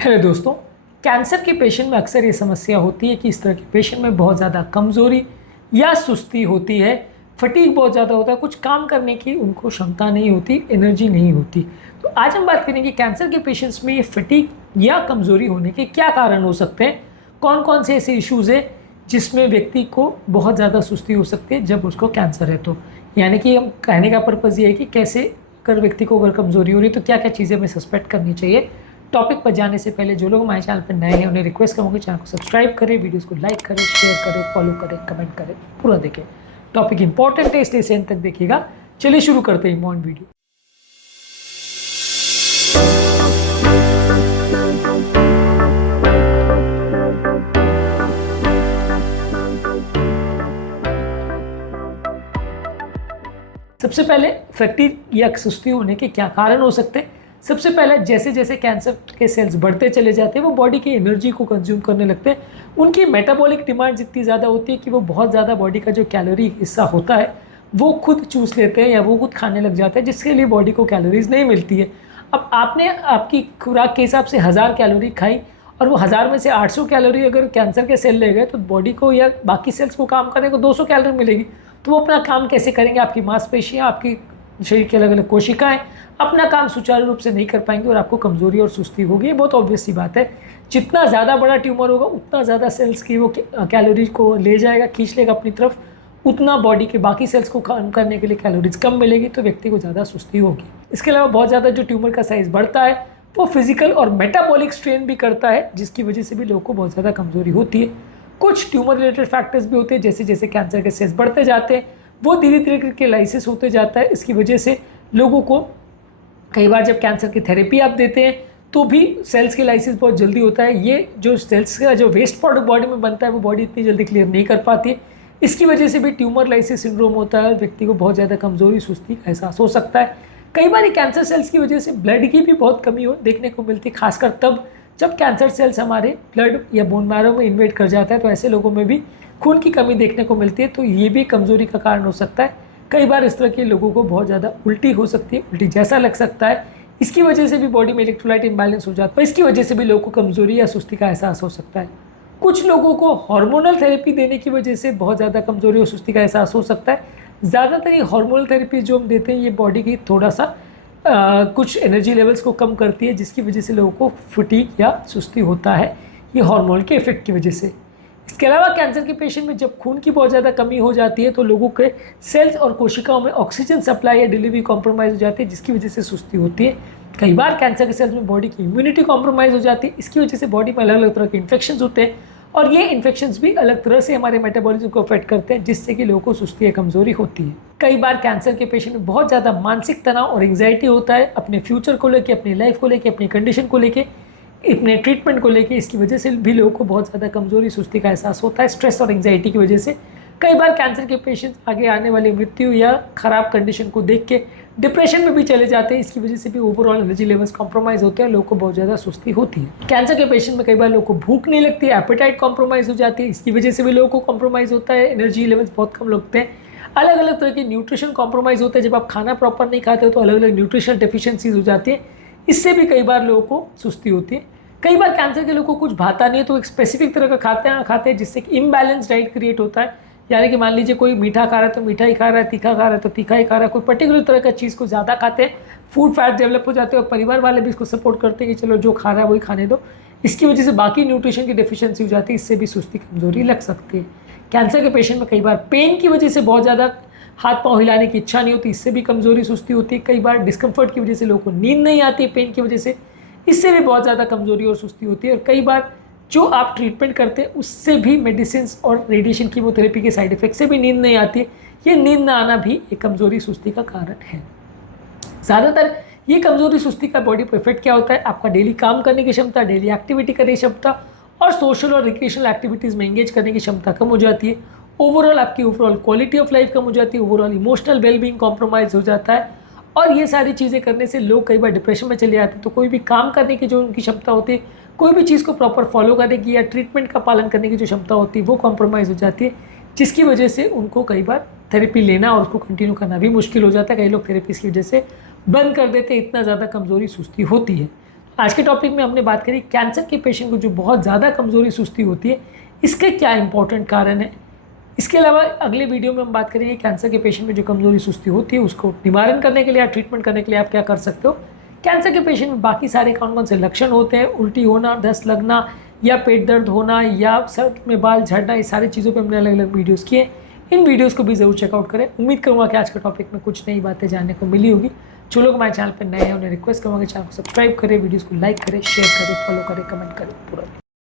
Hello दोस्तों, cancer के patient में अक्सर ये समस्या होती है कि इस तरह के पेशेंट में बहुत ज़्यादा कमज़ोरी या सुस्ती होती है। फटीग बहुत ज़्यादा होता है, कुछ काम करने की उनको क्षमता नहीं होती, एनर्जी नहीं होती। तो आज हम बात करेंगे कैंसर के पेशेंट्स में ये फटीग या कमज़ोरी होने के क्या कारण हो सकते हैं, कौन कौन से ऐसे इश्यूज़ हैं जिसमें व्यक्ति को बहुत ज़्यादा सुस्ती हो सकती है जब उसको कैंसर है। तो यानी कि हम कहने का पर्पज़ ये है कि कैसे अगर व्यक्ति को अगर कमज़ोरी हो रही है तो क्या क्या चीज़ें हमें सस्पेक्ट करनी चाहिए। टॉपिक पर जाने से पहले जो लोग हमारे चैनल पर नए हैं उन्हें रिक्वेस्ट करूँगा चैनल को सब्सक्राइब करें, वीडियोस को लाइक करें, शेयर करें, फॉलो करें, कमेंट करें, पूरा देखें। टॉपिक इंपॉर्टेंट है इसलिए एंड तक देखिएगा। चलिए शुरू करते हैं इम्पॉर्टेंट वीडियो। सबसे पहले फटीग या सुस्ती होने के क्या कारण हो सकते हैं। सबसे पहले जैसे जैसे कैंसर के सेल्स बढ़ते चले जाते हैं वो बॉडी की एनर्जी को कंज्यूम करने लगते हैं। उनकी मेटाबॉलिक डिमांड इतनी ज़्यादा होती है कि वो बहुत ज़्यादा बॉडी का जो कैलोरी हिस्सा होता है वो खुद चूस लेते हैं या वो खुद खाने लग जाते हैं, जिसके लिए बॉडी को कैलोरीज नहीं मिलती है। अब आपने आपकी खुराक के हिसाब से 1000 कैलोरी खाई और वो 1000 में से 800 कैलोरी अगर कैंसर के सेल ले गए तो बॉडी को या बाकी सेल्स को काम करने को 200 कैलोरी मिलेगी। तो वो अपना काम कैसे करेंगे? आपकी मांसपेशियाँ, आपकी शरीर की अलग अलग कोशिकाएं अपना काम सुचारू रूप से नहीं कर पाएंगी और आपको कमजोरी और सुस्ती होगी। ये बहुत ऑब्वियस सी बात है। जितना ज़्यादा बड़ा ट्यूमर होगा उतना ज़्यादा सेल्स की वो कैलोरीज को ले जाएगा, खींच लेगा अपनी तरफ, उतना बॉडी के बाकी सेल्स को काम करने के लिए कैलोरीज कम मिलेगी, तो व्यक्ति को ज़्यादा सुस्ती होगी। इसके अलावा बहुत ज़्यादा जो ट्यूमर का साइज़ बढ़ता है वो फिजिकल और मेटाबॉलिक स्ट्रेन भी करता है, जिसकी वजह से भी लोगों को बहुत ज़्यादा कमजोरी होती है। कुछ ट्यूमर रिलेटेड फैक्टर्स भी होते हैं, जैसे जैसे कैंसर के सेल्स बढ़ते जाते हैं वो धीरे धीरे करके लाइसिस होते जाता है। इसकी वजह से लोगों को कई बार जब कैंसर की थेरेपी आप देते हैं तो भी सेल्स की लाइसिस बहुत जल्दी होता है। ये जो सेल्स का जो वेस्ट प्रोडक्ट बॉडी में बनता है वो बॉडी इतनी जल्दी क्लियर नहीं कर पाती है। इसकी वजह से भी ट्यूमर लाइसिस सिंड्रोम होता है, व्यक्ति को बहुत ज़्यादा कमजोरी सुस्ती का एहसास हो सकता है। कई बार कैंसर सेल्स की वजह से ब्लड की भी बहुत कमी हो देखने को मिलती है, खासकर तब जब कैंसर सेल्स हमारे ब्लड या बोन मैरो में इन्वेट कर जाता है तो ऐसे लोगों में भी खून की कमी देखने को मिलती है। तो ये भी कमजोरी का कारण हो सकता है। कई बार इस तरह के लोगों को बहुत ज़्यादा उल्टी हो सकती है, उल्टी जैसा लग सकता है। इसकी वजह से भी बॉडी में इलेक्ट्रोलाइट इम्बैलेंस हो जाता है, इसकी वजह से भी लोगों को कमजोरी या सुस्ती का एहसास हो सकता है। कुछ लोगों को हार्मोनल थेरेपी देने की वजह से बहुत ज़्यादा कमजोरी और सुस्ती का एहसास हो सकता है। ज़्यादातर ये हार्मोनल थेरेपी जो हम देते हैं ये बॉडी की थोड़ा सा कुछ एनर्जी लेवल्स को कम करती है, जिसकी वजह से लोगों को फटीग या सुस्ती होता है, ये हार्मोन के इफेक्ट की वजह से। इसके अलावा कैंसर के पेशेंट में जब खून की बहुत ज़्यादा कमी हो जाती है तो लोगों के सेल्स और कोशिकाओं में ऑक्सीजन सप्लाई या डिलीवरी कॉम्प्रोमाइज़ हो जाती है, जिसकी वजह से सुस्ती होती है। कई बार कैंसर के सेल्स में बॉडी की इम्यूनिटी कॉम्प्रोमाइज़ हो जाती है, इसकी वजह से बॉडी में अलग अलग तरह के इन्फेक्शन होते हैं और ये इन्फेक्शंस भी अलग तरह से हमारे मेटाबॉलिज्म को अफेक्ट करते हैं, जिससे कि लोगों को सुस्ती या कमजोरी होती है। कई बार कैंसर के पेशेंट में बहुत ज़्यादा मानसिक तनाव और एंग्जाइटी होता है, अपने फ्यूचर को लेकर, अपनी लाइफ को लेकर, अपनी कंडीशन को लेकर, अपने ट्रीटमेंट को लेके। इसकी वजह से भी लोगों को बहुत ज़्यादा कमजोरी सुस्ती का एहसास होता है, स्ट्रेस और एंग्जाइटी की वजह से। कई बार कैंसर के पेशेंट्स आगे आने वाली मृत्यु या खराब कंडीशन को देख के डिप्रेशन में भी चले जाते हैं। इसकी वजह से भी ओवरऑल एनर्जी लेवल्स कॉम्प्रोमाइज़ होते हैं और लोगों को बहुत ज़्यादा सुस्ती होती है। कैंसर के पेशेंट में कई बार लोगों को भूख नहीं लगती है, एपेटाइट कॉम्प्रोमाइज़ हो जाती है, इसकी वजह से भी लोगों को कॉम्प्रोमाइज़ होता है, एनर्जी लेवल्स बहुत कम लगते हैं। अलग अलग तरह के न्यूट्रिशन कॉम्प्रोमाइज़ होते हैं, जब आप खाना प्रॉपर नहीं खाते हो तो अलग अलग न्यूट्रिशनल डेफिशिएंसीज हो जाती है, इससे भी कई बार लोगों को सुस्ती होती है। कई बार कैंसर के लोगों को कुछ भाता नहीं है तो एक स्पेसिफिक तरह का खाते हैं जिससे कि इम्बैलेंस डाइट क्रिएट होता है। यानी कि मान लीजिए कोई मीठा खा रहा है तो मीठा ही खा रहा है, तीखा खा रहा है तो तीखा ही खा रहा है, कोई पर्टिकुलर तरह का चीज़ को ज़्यादा खाते हैं, फूड फैट डेवलप हो जाते हैं और परिवार वाले भी इसको सपोर्ट करते हैं कि चलो जो खा रहा है वही खाने दो। इसकी वजह से बाकी न्यूट्रिशन की डेफिशिएंसी हो जाती है, इससे भी सुस्ती कमजोरी लग सकती है। कैंसर के पेशेंट में कई बार पेन की वजह से बहुत ज़्यादा हाथ पाँव हिलाने की इच्छा नहीं होती, इससे भी कमजोरी सुस्ती होती है। कई बार डिस्कम्फर्ट की वजह से लोगों को नींद नहीं आती है पेन की वजह से, इससे भी बहुत ज़्यादा कमजोरी और सुस्ती होती है। और कई बार जो आप ट्रीटमेंट करते हैं उससे भी मेडिसिन और रेडिएशन कीमोथेरेपी के साइड इफेक्ट से भी नींद नहीं आती है। ये नींद ना आना भी एक कमजोरी सुस्ती का कारण है। ज़्यादातर ये कमजोरी सुस्ती का बॉडी पर इफेक्ट क्या होता है? आपका डेली काम करने की क्षमता, डेली एक्टिविटी करने की क्षमता और सोशल और रिक्रिएशनल एक्टिविटीज़ में एंगेज करने की क्षमता कम हो जाती है। ओवरऑल आपकी ओवरऑल क्वालिटी ऑफ लाइफ कम हो जाती है, ओवरऑल इमोशनल वेलबींग कॉम्प्रोमाइज़ हो जाता है और ये सारी चीज़ें करने से लोग कई बार डिप्रेशन में चले जाते हैं। तो कोई भी काम करने की जो उनकी क्षमता होती है, कोई भी चीज़ को प्रॉपर फॉलो करने की या ट्रीटमेंट का पालन करने की जो क्षमता होती है वो कॉम्प्रोमाइज़ हो जाती है, जिसकी वजह से उनको कई बार थेरेपी लेना और उसको कंटिन्यू करना भी मुश्किल हो जाता है। कई लोग थेरेपी की वजह से बंद कर देते हैं, इतना ज़्यादा कमजोरी सुस्ती होती है। आज के टॉपिक में हमने बात करी कैंसर के पेशेंट को जो बहुत ज़्यादा कमज़ोरी सुस्ती होती है, इसके क्या इंपॉर्टेंट कारण है। इसके अलावा अगले वीडियो में हम बात करेंगे कैंसर के पेशेंट में जो कमज़ोरी सुस्ती होती है उसको निवारण करने के लिए या ट्रीटमेंट करने के लिए आप क्या कर सकते हो। कैंसर के पेशेंट में बाकी सारे कौन कौन से लक्षण होते हैं, उल्टी होना, दस्त लगना या पेट दर्द होना या सर में बाल झड़ना, ये सारी चीज़ों पे हमने अलग अलग वीडियोस किए। इन वीडियोस को भी ज़रूर चेकआउट करें। उम्मीद करूँगा कि आज के टॉपिक में कुछ नई बातें जानने को मिली होगी। जो लोग हमारे चैनल पर नए हैं उन्हें रिक्वेस्ट करूँगा चैनल को सब्सक्राइब करें, वीडियोज़ को लाइक करें, शेयर करें, फॉलो करें, कमेंट करें पूरा।